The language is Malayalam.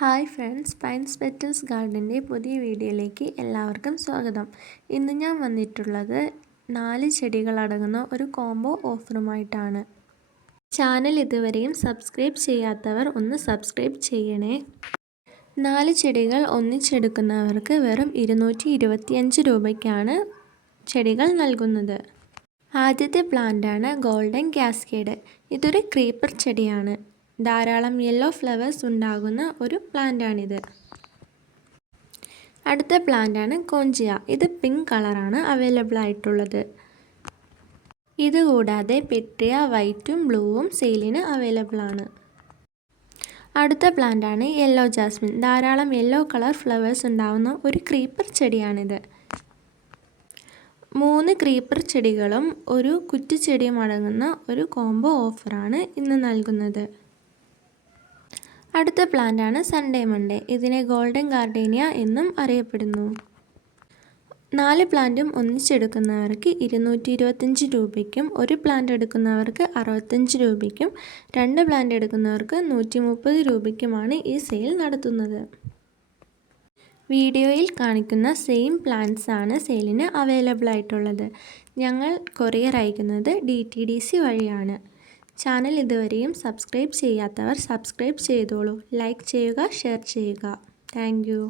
ഹായ് ഫ്രണ്ട്സ്, പൈൻസ് പെറ്റൽസ് ഗാർഡൻ്റെ പുതിയ വീഡിയോയിലേക്ക് എല്ലാവർക്കും സ്വാഗതം. ഇന്ന് ഞാൻ വന്നിട്ടുള്ളത് 4 ചെടികളടങ്ങുന്ന ഒരു കോംബോ ഓഫറുമായിട്ടാണ്. ചാനൽ ഇതുവരെയും സബ്സ്ക്രൈബ് ചെയ്യാത്തവർ ഒന്ന് സബ്സ്ക്രൈബ് ചെയ്യണേ. 4 ചെടികൾ ഒന്നിച്ചെടുക്കുന്നവർക്ക് വെറും 225 രൂപയ്ക്കാണ് ചെടികൾ നൽകുന്നത്. ആദ്യത്തെ പ്ലാന്റാണ് ഗോൾഡൻ കാസ്കേഡ്. ഇതൊരു ക്രീപ്പർ ചെടിയാണ്. ധാരാളം യെല്ലോ ഫ്ലവേഴ്സ് ഉണ്ടാകുന്ന ഒരു പ്ലാന്റാണിത്. അടുത്ത പ്ലാന്റാണ് കോഞ്ചിയ. ഇത് പിങ്ക് കളറാണ് അവൈലബിൾ ആയിട്ടുള്ളത്. ഇതുകൂടാതെ പെട്രിയ വൈറ്റും ബ്ലൂവും സെയിലിന് അവൈലബിൾ ആണ്. അടുത്ത പ്ലാന്റാണ് യെല്ലോ ജാസ്മിൻ. ധാരാളം യെല്ലോ കളർ ഫ്ലവേഴ്സ് ഉണ്ടാകുന്ന ഒരു ക്രീപ്പർ ചെടിയാണിത്. 3 ക്രീപ്പർ ചെടികളും ഒരു കുറ്റിച്ചെടിയും അടങ്ങുന്ന ഒരു കോംബോ ഓഫറാണ് ഇന്ന് നൽകുന്നത്. അടുത്ത പ്ലാന്റാണ് സൺഡേ മൺഡേ. ഇതിനെ ഗോൾഡൻ ഗാർഡേനിയ എന്നും അറിയപ്പെടുന്നു. 4 പ്ലാന്റും ഒന്നിച്ചെടുക്കുന്നവർക്ക് 225 രൂപയ്ക്കും, ഒരു പ്ലാന്റ് എടുക്കുന്നവർക്ക് 65 രൂപയ്ക്കും, 2 പ്ലാന്റ് എടുക്കുന്നവർക്ക് 130 രൂപയ്ക്കുമാണ് ഈ സെയിൽ നടത്തുന്നത്. വീഡിയോയിൽ കാണിക്കുന്ന സെയിം പ്ലാന്റ്സ് ആണ് സെയിലിന് അവൈലബിൾ ആയിട്ടുള്ളത്. ഞങ്ങൾ കൊറിയർ അയക്കുന്നത് DTDC വഴിയാണ്. ചാനൽ ഇതുവരെയും സബ്സ്ക്രൈബ് ചെയ്യാത്തവർ സബ്സ്ക്രൈബ് ചെയ്തോളൂ. ലൈക്ക് ചെയ്യുക, ഷെയർ ചെയ്യുക. Thank you.